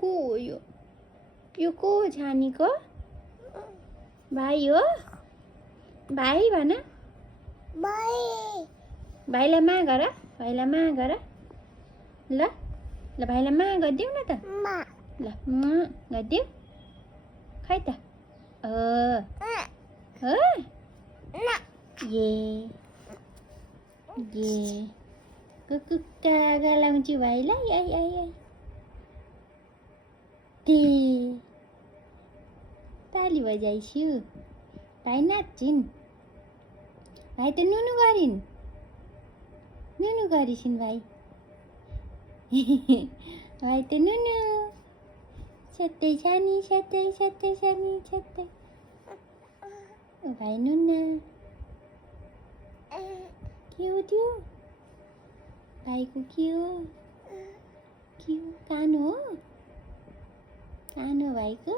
को हो यो को हो छानीको भाइ हो भाइ भन भाइलाई मा गर ल ल भाइलाई मा गरिदेऊ न त ल गरिदेऊ खै त हो ये कुकुक्का गलाउँछु भाइलाई आई आई आई ते ताली बजाइछु भाइ नाच्छिन् भाइ त नुनु गरिन् भाइ भाइ त नुनु सत्तै छानी सत्तै ओ भाइ नुना के हो त्यो भाइको के हो कानो भाइको